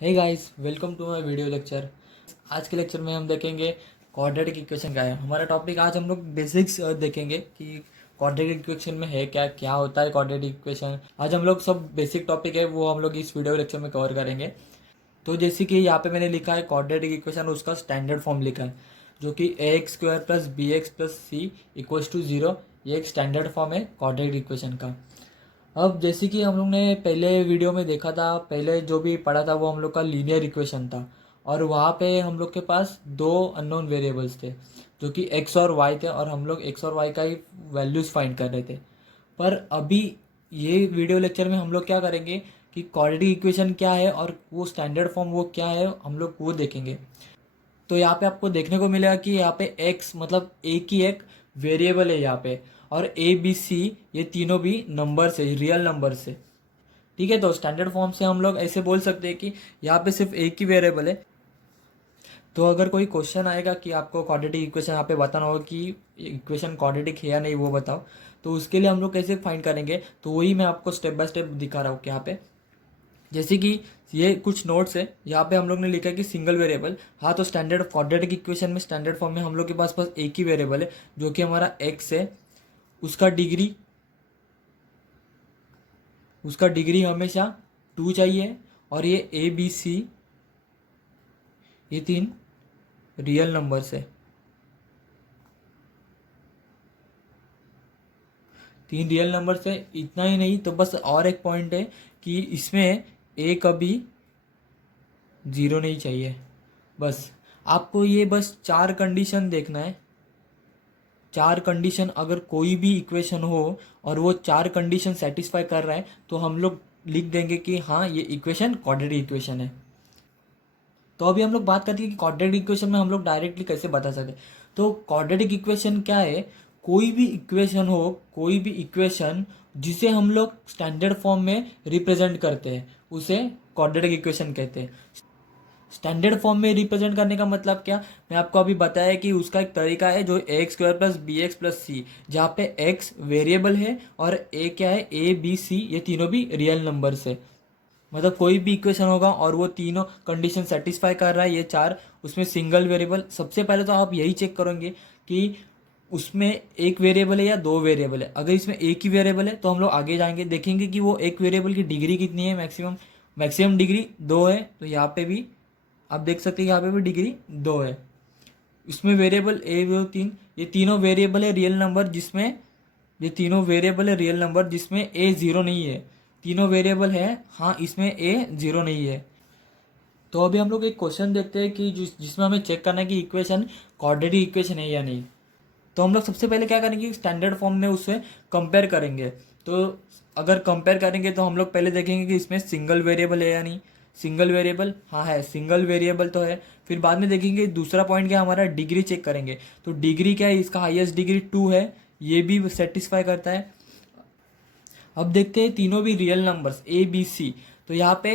Hey guys, welcome to my video lecture. आज के lecture में हम देखेंगे क्वाड्रेटिक इक्वेशन क्या है। हमारा टॉपिक आज हम लोग बेसिक्स देखेंगे कि क्वाड्रेटिक इक्वेशन में है क्या, क्या होता है क्वाड्रेटिक इक्वेशन। आज हम लोग सब बेसिक टॉपिक है वो हम लोग इस वीडियो लेक्चर में कवर करेंगे। तो जैसे कि यहाँ पे मैंने लिखा है क्वाड्रेटिक इक्वेशन, उसका स्टैंडर्ड फॉर्म लिखा है जो कि a x square plus b x plus c equals to zero. ये एक स्टैंडर्ड फॉर्म है क्वाड्रेटिक इक्वेशन का। अब जैसे कि हम लोग ने पहले वीडियो में देखा था, पहले जो भी पढ़ा था वो हम लोग का लीनियर इक्वेशन था और वहाँ पे हम लोग के पास दो अननोन वेरिएबल्स थे जो कि एक्स और वाई थे और हम लोग एक्स और वाई का ही वैल्यूज़ फाइंड कर रहे थे। पर अभी ये वीडियो लेक्चर में हम लोग क्या करेंगे कि क्वाड्रेटिक इक्वेशन क्या है और वो स्टैंडर्ड फॉर्म वो क्या है, हम लोग वो देखेंगे। तो यहाँ पे आपको देखने को मिलेगा कि यहाँ पे x मतलब एक ही एक वेरिएबल है यहाँ पे, और ए बी सी ये तीनों भी नंबर से, रियल नंबर से। ठीक है, तो स्टैंडर्ड फॉर्म से हम लोग ऐसे बोल सकते हैं कि यहाँ पे सिर्फ एक ही वेरिएबल है। तो अगर कोई क्वेश्चन आएगा कि आपको क्वाड्रेटिक इक्वेशन यहाँ पे बताना होगा कि इक्वेशन क्वाड्रेटिक है या नहीं वो बताओ, तो उसके लिए हम लोग कैसे फाइंड करेंगे, तो वही मैं आपको स्टेप बाय स्टेप दिखा रहा हूँ यहाँ पे। जैसे कि ये कुछ नोट्स है, यहाँ पे हम लोग ने लिखा है कि सिंगल वेरिएबल। हाँ, तो स्टैंडर्ड क्वाड्रेटिक इक्वेशन में स्टैंडर्ड फॉर्म में हम लोग के पास बस एक ही वेरिएबल है जो कि हमारा एक्स है। उसका डिग्री उसका डिग्री हमेशा 2 चाहिए, और ये ए बी सी ये तीन रियल नंबर्स है। तीन रियल नंबर्स है, इतना ही नहीं तो बस और एक पॉइंट है कि इसमें ए कभी ज़ीरो नहीं चाहिए। बस आपको ये बस चार कंडीशन देखना है। चार कंडीशन, अगर कोई भी इक्वेशन हो और वो चार कंडीशन सेटिस्फाई कर रहा है तो हम लोग लिख देंगे कि हाँ ये इक्वेशन क्वाड्रेटिक इक्वेशन है। तो अभी हम लोग बात करते हैं कि क्वाड्रेटिक इक्वेशन में हम लोग डायरेक्टली कैसे बता सकते हैं। तो क्वाड्रेटिक इक्वेशन क्या है? कोई भी इक्वेशन हो, कोई भी इक्वेशन जिसे हम लोग स्टैंडर्ड फॉर्म में रिप्रेजेंट करते हैं उसे क्वाड्रेटिक इक्वेशन कहते हैं। स्टैंडर्ड फॉर्म में रिप्रेजेंट करने का मतलब क्या, मैं आपको अभी बताया कि उसका एक तरीका है जो a x square plus b x plus c, जहाँ पे एक्स वेरिएबल है और ए क्या है, ए बी सी ये तीनों भी रियल नंबर्स है। मतलब कोई भी इक्वेशन होगा और वो तीनों कंडीशन सेटिस्फाई कर रहा है, ये चार, उसमें सिंगल वेरिएबल। सबसे पहले तो आप यही चेक करेंगे कि उसमें एक वेरिएबल है या दो वेरिएबल है। अगर इसमें एक ही वेरिएबल है तो हम लोग आगे जाएंगे, देखेंगे कि वो एक वेरिएबल की डिग्री कितनी है, मैक्सिमम। मैक्सिमम डिग्री 2 है, तो यहाँ पे भी आप देख सकते हैं यहाँ पे भी डिग्री 2 है। इसमें वेरिएबल ए वो तीन, ये तीनों वेरिएबल है रियल नंबर जिसमें, ये तीनों वेरिएबल है रियल नंबर जिसमें ए ज़ीरो नहीं है। तीनों वेरिएबल है, हाँ इसमें ए ज़ीरो नहीं है। तो अभी हम लोग एक क्वेश्चन देखते हैं कि जिसमें हमें चेक करना है कि इक्वेशन क्वाड्रेटिक इक्वेशन है या नहीं। तो हम लोग सबसे पहले क्या करेंगे, स्टैंडर्ड फॉर्म में उससे कंपेयर करेंगे। तो अगर कंपेयर करेंगे तो हम लोग पहले देखेंगे कि इसमें सिंगल वेरिएबल है या नहीं। सिंगल वेरिएबल, हाँ है, सिंगल वेरिएबल तो है। फिर बाद में देखेंगे दूसरा पॉइंट क्या, हमारा डिग्री चेक करेंगे। तो डिग्री क्या है, इसका हाईएस्ट डिग्री 2 है, ये भी सेटिस्फाई करता है। अब देखते हैं तीनों भी real numbers A B C. तो यहाँ पे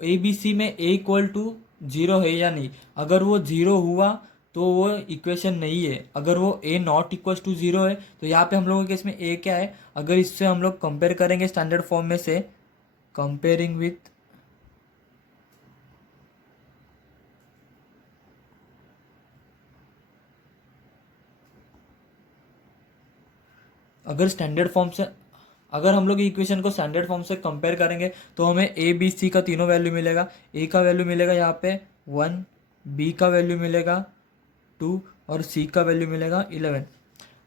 ए बी सी में ए इक्वल टू जीरो है या नहीं। अगर वो जीरो हुआ तो वो इक्वेशन नहीं है। अगर वो ए नॉट इक्वल टू जीरो है तो यहाँ पे हम लोगों के इसमें ए क्या है, अगर इससे हम लोग कंपेयर करेंगे स्टैंडर्ड फॉर्म में से, कंपेयरिंग विथ, अगर स्टैंडर्ड फॉर्म से, अगर हम लोग इक्वेशन को स्टैंडर्ड फॉर्म से कंपेयर करेंगे तो हमें ए बी सी का तीनों वैल्यू मिलेगा। ए का वैल्यू मिलेगा यहाँ पे 1, बी का वैल्यू मिलेगा 2 और सी का वैल्यू मिलेगा 11।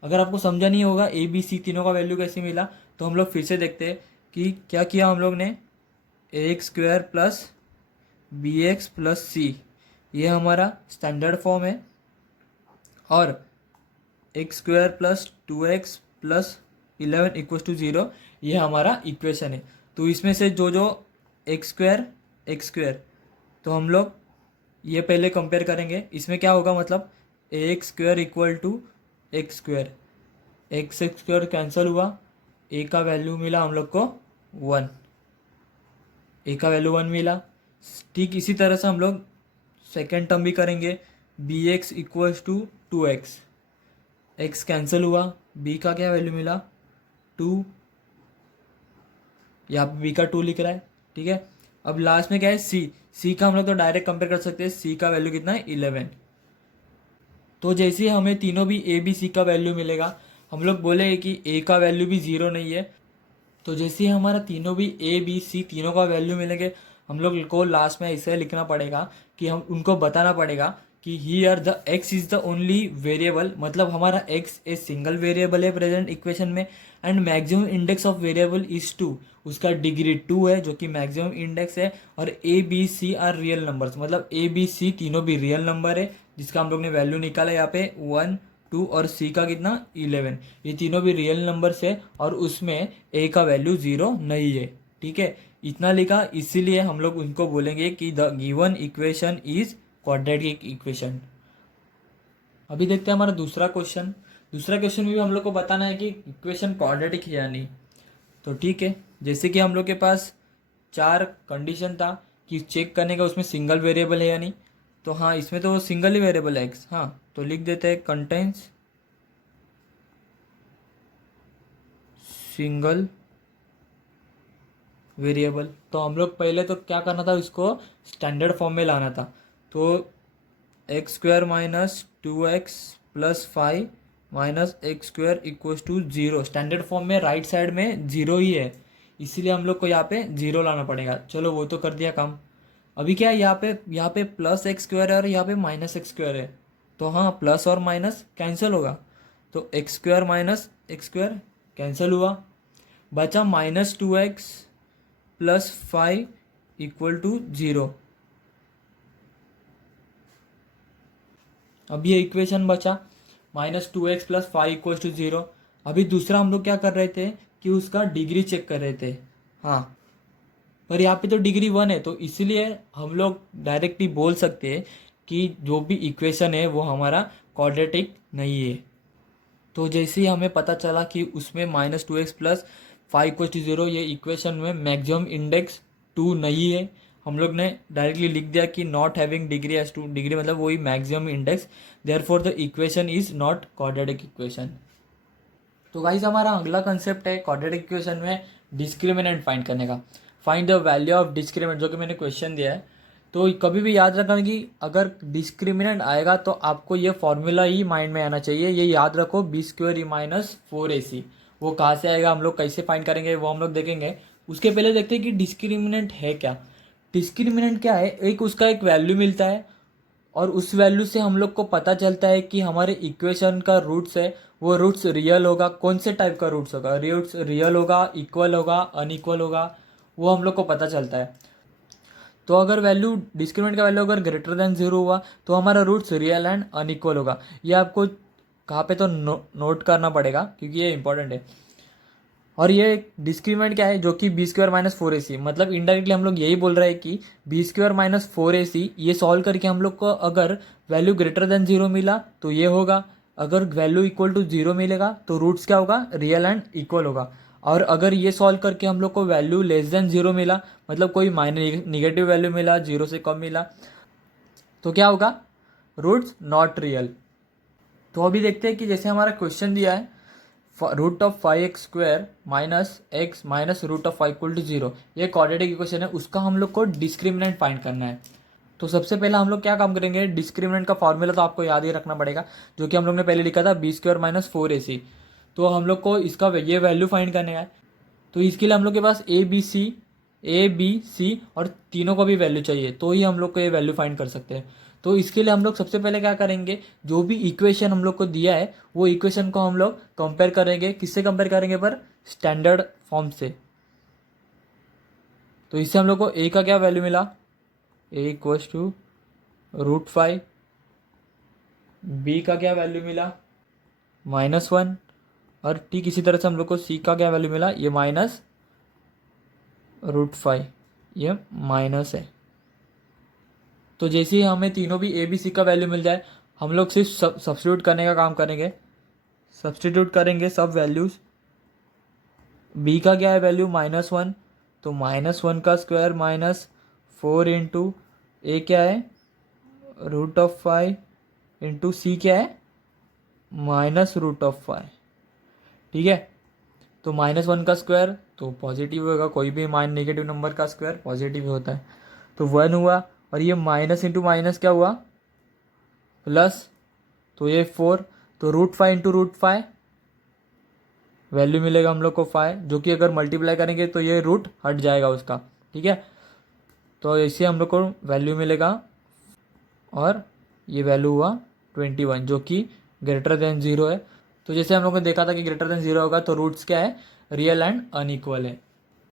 अगर आपको समझा नहीं होगा ए बी सी तीनों का वैल्यू कैसे मिला, तो हम लोग फिर से देखते हैं कि क्या किया हम लोग ने। A x square plus b x plus c ये हमारा स्टैंडर्ड फॉर्म है, और x square plus 2x plus 11 equal to zero ये हमारा इक्वेशन है। तो इसमें से जो जो एक्स स्क्वायर, तो हम लोग ये पहले कंपेयर करेंगे। इसमें क्या होगा, मतलब a x square equal to x square, x square cancel हुआ, ए का वैल्यू मिला हम लोग को 1, ए का वैल्यू 1 मिला। ठीक इसी तरह से हम लोग सेकेंड टर्म भी करेंगे, B X equals to 2x, X cancel हुआ, बी का क्या वैल्यू मिला 2, यहाँ पे बी का 2 लिख रहा है। ठीक है, अब लास्ट में क्या है, सी। सी का हम लोग तो डायरेक्ट कंपेयर कर सकते हैं, सी का वैल्यू कितना है 11। तो जैसे ही हमें तीनों भी ए बी सी का वैल्यू मिलेगा, हम लोग बोले कि ए का वैल्यू भी ज़ीरो नहीं है, तो जैसे ही हमारा तीनों भी ए बी सी तीनों का वैल्यू मिलेंगे, हम लोग को लास्ट में इसे लिखना पड़ेगा कि हम उनको बताना पड़ेगा कि here the x is the only variable, मतलब हमारा एक्स ए सिंगल वेरिएबल है प्रेजेंट इक्वेशन में, and maximum index of variable is 2, उसका डिग्री 2 है जो कि मैक्सिमम इंडेक्स है, और A B C are real numbers, मतलब ए बी सी तीनों भी रियल नंबर है जिसका हम लोग ने वैल्यू निकाला यहाँ पे 1 2 और सी का कितना 11, ये तीनों भी रियल नंबर्स है और उसमें ए का वैल्यू 0 नहीं है। ठीक है, इतना लिखा, इसीलिए हम लोग उनको बोलेंगे कि the given equation is quadratic equation. अभी देखते हैं हमारा दूसरा क्वेश्चन। दूसरा क्वेश्चन भी हम लोग को बताना है कि इक्वेशन क्वाड्रेटिक है या नहीं। तो ठीक है, जैसे कि हम लोग के पास 4 कंडीशन था कि चेक करने का उसमें सिंगल वेरिएबल है या नहीं। तो हाँ, इसमें तो सिंगल ही वेरिएबल है एक्स। हाँ, तो लिख देते हैं कंटेंस सिंगल वेरिएबल। तो हम लोग पहले तो क्या करना था, इसको स्टैंडर्ड फॉर्म में लाना था। तो X square minus 2x plus 5 minus X square equals to 0। Standard form में राइट साइड में 0 ही है, इसीलिए हम लोग को यहाँ पे 0 लाना पड़ेगा। चलो वो तो कर दिया काम। अभी क्या है, यहाँ पे प्लस एक्स स्क्वायर है और यहाँ पे माइनस एक्स स्क्वायर है, तो हाँ प्लस और माइनस कैंसिल होगा, तो X square minus X square cancel हुआ, बचा -2x प्लस 5 इक्वल टू 0। अब ये इक्वेशन बचा -2x प्लस 5 इक्वल टू 0। अभी दूसरा हम लोग क्या कर रहे थे कि उसका डिग्री चेक कर रहे थे। हाँ, पर यहाँ पे तो डिग्री 1 है, तो इसीलिए हम लोग डायरेक्टली बोल सकते हैं कि जो भी इक्वेशन है वो हमारा क्वाड्रेटिक नहीं है। तो जैसे ही हमें पता चला कि उसमें -2x प्लस 5 इक्वल टू 0 ये इक्वेशन में मैक्सिमम इंडेक्स 2 नहीं है, हम लोग ने डायरेक्टली लिख दिया कि not having degree as 2, degree मतलब वही maximum index, therefore the equation is not quadratic equation. तो गाइस हमारा अगला कंसेप्ट है क्वाड्रेटिक इक्वेशन में डिस्क्रिमिनेंट फाइंड करने का। Find the value of discriminant, जो कि मैंने क्वेश्चन दिया है। तो कभी भी याद रखना कि अगर डिस्क्रिमिनेंट आएगा तो आपको ये फॉर्मूला ही माइंड में आना चाहिए, ये याद रखो, B square E minus 4ac। वो कहाँ से आएगा, हम लोग कैसे फाइंड करेंगे वो हम लोग देखेंगे। उसके पहले देखते हैं कि डिस्क्रिमिनेंट है क्या। डिस्क्रिमिनेंट क्या है, एक उसका एक वैल्यू मिलता है और उस वैल्यू से हम लोग को पता चलता है कि हमारे इक्वेशन का रूट्स है वो रूट्स रियल होगा, कौन से टाइप का रूट्स होगा, रूट्स रियल होगा, इक्वल होगा, अनइक्वल होगा, वो हम लोग को पता चलता है। तो अगर वैल्यू डिस्क्रिमिनेंट का वैल्यू अगर ग्रेटर देन 0 हुआ तो हमारा रूट्स रियल एंड अनइक्वल होगा। ये आपको कहाँ पे तो नोट करना पड़ेगा क्योंकि ये इंपॉर्टेंट है। और ये डिस्क्रिमिनेंट क्या है, जो कि बी स्क्वायर माइनस 4ac, मतलब इनडायरेक्टली हम लोग यही बोल रहे हैं कि बी स्क्वायर माइनस 4ac ये सॉल्व करके हम लोग को अगर वैल्यू ग्रेटर देन 0 मिला तो ये होगा, अगर वैल्यू इक्वल टू 0 मिलेगा तो रूट्स क्या होगा, रियल एंड इक्वल होगा। और अगर ये सॉल्व करके हम लोग को वैल्यू लेस देन 0 मिला, मतलब कोई माइनर निगेटिव वैल्यू मिला, 0 से कम मिला, तो क्या होगा, रूट्स नॉट रियल। तो अभी देखते हैं कि जैसे हमारा क्वेश्चन दिया है root of 5x square minus X minus root of 5 equal to 0, ये क्वाड्रेटिक इक्वेशन है, उसका हम लोग को डिस्क्रिमिनेंट फाइंड करना है। तो सबसे पहले हम लोग क्या काम करेंगे, डिस्क्रिमिनेंट का फॉर्मूला तो आपको याद ही रखना पड़ेगा, जो कि हम लोग ने पहले लिखा था बी स्क्वायर माइनस 4ac। तो हम लोग को इसका ये वैल्यू फाइंड करने का है। तो इसके लिए हम लोग के पास ए बी सी और तीनों का भी वैल्यू चाहिए, तो ही हम लोग को ये वैल्यू फाइंड कर सकते हैं। तो इसके लिए हम लोग सबसे पहले क्या करेंगे, जो भी इक्वेशन हम लोग को दिया है वो इक्वेशन को हम लोग कंपेयर करेंगे। किससे कंपेयर करेंगे, पर स्टैंडर्ड फॉर्म से। तो इससे हम लोग को ए का क्या वैल्यू मिला, ए इक्वल्स टू √5, बी का क्या वैल्यू मिला -1, और ठीक इसी तरह से हम लोग को सी का क्या वैल्यू मिला, ये -√5, ये माइनस है। तो जैसे ही हमें तीनों भी ए बी सी का वैल्यू मिल जाए, हम लोग सिर्फ सब्स्टिट्यूट करने का काम करेंगे। सब्स्टिट्यूट करेंगे सब वैल्यूज़। बी का क्या है वैल्यू -1, तो -1 का स्क्वायर -4 इंटू ए क्या है √5 इंटू सी क्या है -√5। ठीक है, तो -1 का स्क्वायर तो पॉजिटिव होगा, कोई भी नेगेटिव नंबर का स्क्वायर पॉजिटिव होता है। तो 1 हुआ, और ये माइनस इंटू माइनस क्या हुआ, प्लस, तो ये 4, तो √5 इंटू √5 वैल्यू मिलेगा हम लोग को 5, जो कि अगर मल्टीप्लाई करेंगे तो ये रूट हट जाएगा उसका, ठीक है। तो इससे हम लोग को वैल्यू मिलेगा, और ये वैल्यू हुआ 21, जो कि ग्रेटर देन 0 है। तो जैसे हम लोग ने देखा था कि ग्रेटर देन 0 होगा तो रूट्स क्या है, रियल एंड अनइक्वल है।